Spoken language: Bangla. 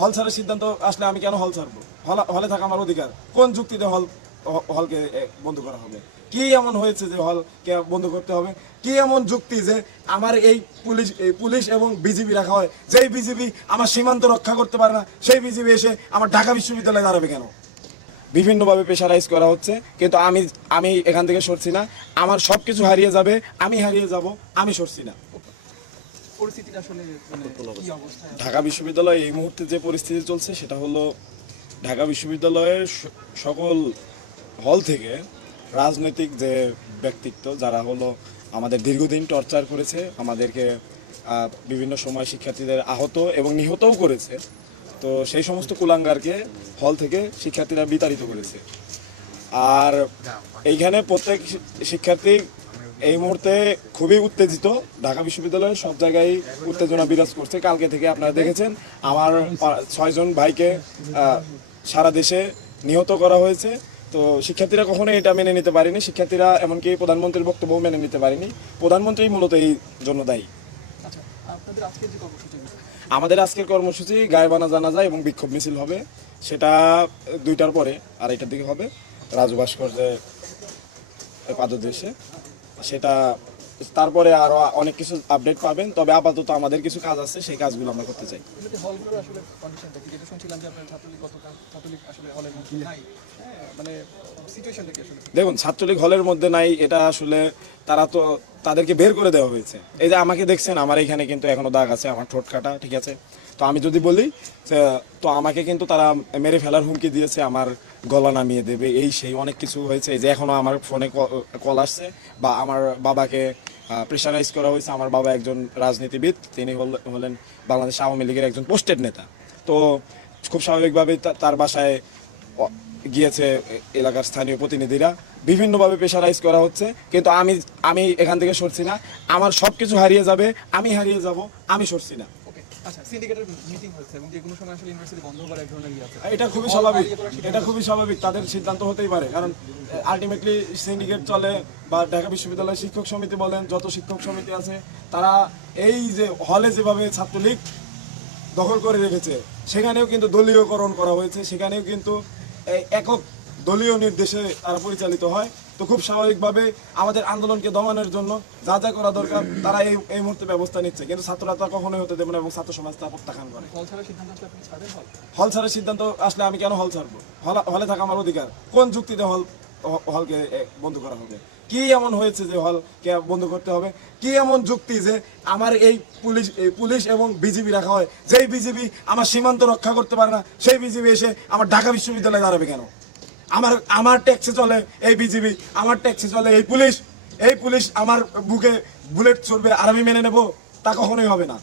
হল ছাড়ার সিদ্ধান্ত আসলে আমি কেন হল ছাড়বো? হল থাকা আমার অধিকার। কোন যুক্তিতে হল, হলকে বন্ধ করা হবে? কি এমন হয়েছে যে হলকে বন্ধ করতে হবে? কি এমন যুক্তি যে আমার এই পুলিশ পুলিশ এবং বিজিবি রাখা হয়? যেই বিজিবি আমার সীমান্ত রক্ষা করতে পারে না, সেই বিজিবি এসে আমার ঢাকা বিশ্ববিদ্যালয়ে দাঁড়াবে কেন? বিভিন্নভাবে প্রেশারাইজ করা হচ্ছে, কিন্তু আমি আমি এখান থেকে সরছি না। আমার সব কিছু হারিয়ে যাবে, আমি হারিয়ে যাব, আমি সরছি না। পরিস্থিতিটা আসলে মানে ঢাকা বিশ্ববিদ্যালয়ে এই মুহূর্তে যে পরিস্থিতি চলছে সেটা হলো ঢাকা বিশ্ববিদ্যালয়ের সকল হল থেকে রাজনৈতিক যে ব্যক্তিত্ব যারা হলো আমাদের দীর্ঘদিন টর্চার করেছে আমাদেরকে বিভিন্ন সময় শিক্ষার্থীদের আহত এবং নিহতও করেছে তো সেই সমস্ত কুলাঙ্গারকে হল থেকে শিক্ষার্থীরা বিতাড়িত করেছে। আর এইখানে প্রত্যেক শিক্ষার্থী এই মুহূর্তে খুবই উত্তেজিত ঢাকা বিশ্ববিদ্যালয়ে সব জায়গায় উত্তেজনা বিরাজ করছে। কালকে থেকে আপনারা দেখেছেন আমার ছয়জন ভাইকে সারা দেশে নিহত করা হয়েছে। তো শিক্ষার্থীরা কখনো এটা মেনে নিতে পারেনি। শিক্ষার্থীরা এমনকি প্রধানমন্ত্রীর বক্তব্য মেনে নিতে পারেনি। প্রধানমন্ত্রী মূলত এই জন্য দায়ী। আচ্ছা আপনাদের আজকের কর্মসূচি আমাদের আজকের কর্মসূচি গায়েবানা জানাজা এবং বিক্ষোভ মিছিল হবে। সেটা দুইটার পরে আড়াইটার দিকে হবে। রাজু ভাস্কর্যে পাদদেশে। সেটা তারপরে আরও অনেক কিছু আপডেট পাবেন। তবে আপাতত আমাদের কিছু কাজ আছে সেই কাজগুলো আমরা করতে চাই। এমনিতে হলগুলোর আসলে কন্ডিশনটা কি? যেটা শুনছিলাম যে আপনার ছাত্রলীগ গতকাল ছাত্রলীগ আসলে হলের মধ্যে নাই। হ্যাঁ, মানে দেখুন ছাত্রলীগ হলের মধ্যে নাই এটা আসলে তারা তো তাদেরকে বের করে দেওয়া হয়েছে। এই যে আমাকে দেখছেন আমার এখানে কিন্তু এখনও দাগ আছে আমার ঠোঁট কাটা ঠিক আছে? তো আমি যদি বলি তো আমাকে কিন্তু তারা মেরে ফেলার হুমকি দিয়েছে আমার গলা নামিয়ে দেবে, এই সেই অনেক কিছু হয়েছে। যে এখনও আমার ফোনে কল আসছে বা আমার বাবাকে প্রেশারাইজ করা হয়েছে। আমার বাবা একজন রাজনীতিবিদ, তিনি হল- হলেন বাংলাদেশ আওয়ামী লীগের একজন পোস্টেড নেতা। তো খুব স্বাভাবিকভাবে তার বাসায় গিয়েছে এলাকার স্থানীয় প্রতিনিধিরা। বিভিন্নভাবে প্রেশারাইজ করা হচ্ছে। কিন্তু আমি আমি এখান থেকে সরছি না। আমার সব কিছু হারিয়ে যাবে, আমি হারিয়ে যাব, আমি সরছি না। আচ্ছা সিন্ডিকেটের মিটিং হয়েছে এবং যে কোনো সময় আসলে ইউনিভার্সিটি বন্ধ করার এক ধরনের ইয়ে আছে। এটা খুবই স্বাভাবিক এটা খুবই স্বাভাবিক তাদের সিদ্ধান্ত হতেই পারে। কারণ আলটিমেটলি সিন্ডিকেট চলে বা ঢাকা বিশ্ববিদ্যালয় শিক্ষক সমিতি বলেন যত শিক্ষক সমিতি আছে তারা এই যে হলে যেভাবে ছাত্রলীগ দখল করে রেখেছে সেখানেও কিন্তু দলীয়করণ করা হয়েছে সেখানেও কিন্তু একক দলীয় নির্দেশে তারা পরিচালিত হয়। তো খুব স্বাভাবিকভাবে আমাদের আন্দোলনকে দমানোর জন্য যা যা করা দরকার তারা এই এই মুহূর্তে ব্যবস্থা নিচ্ছে। কিন্তু ছাত্ররা তা কখনোই হতে দেবে না এবং ছাত্র সমাজ তা প্রত্যাখ্যান করে। হল ছাড়ার সিদ্ধান্ত আসলে হল? হল আমি কেন হল ছাড়বো? হলে থাকা আমার অধিকার। কোন যুক্তিতে হল হলকে বন্ধ করা হবে? কি এমন হয়েছে যে হলকে বন্ধ করতে হবে? কি এমন যুক্তি যে আমার এই পুলিশ এই পুলিশ এবং বিজিবি রাখা হয়? যেই বিজিবি আমার সীমান্ত রক্ষা করতে পারে না সেই বিজিবি এসে আমার ঢাকা বিশ্ববিদ্যালয়ে দাঁড়াবে কেন? আমার আমার ট্যাক্সি চলে এই বিজিবি, আমার ট্যাক্সি চলে এই পুলিশ এই পুলিশ আমার বুকে বুলেট চলবে আর আমি মেনে নেব, তা কখনোই হবে না।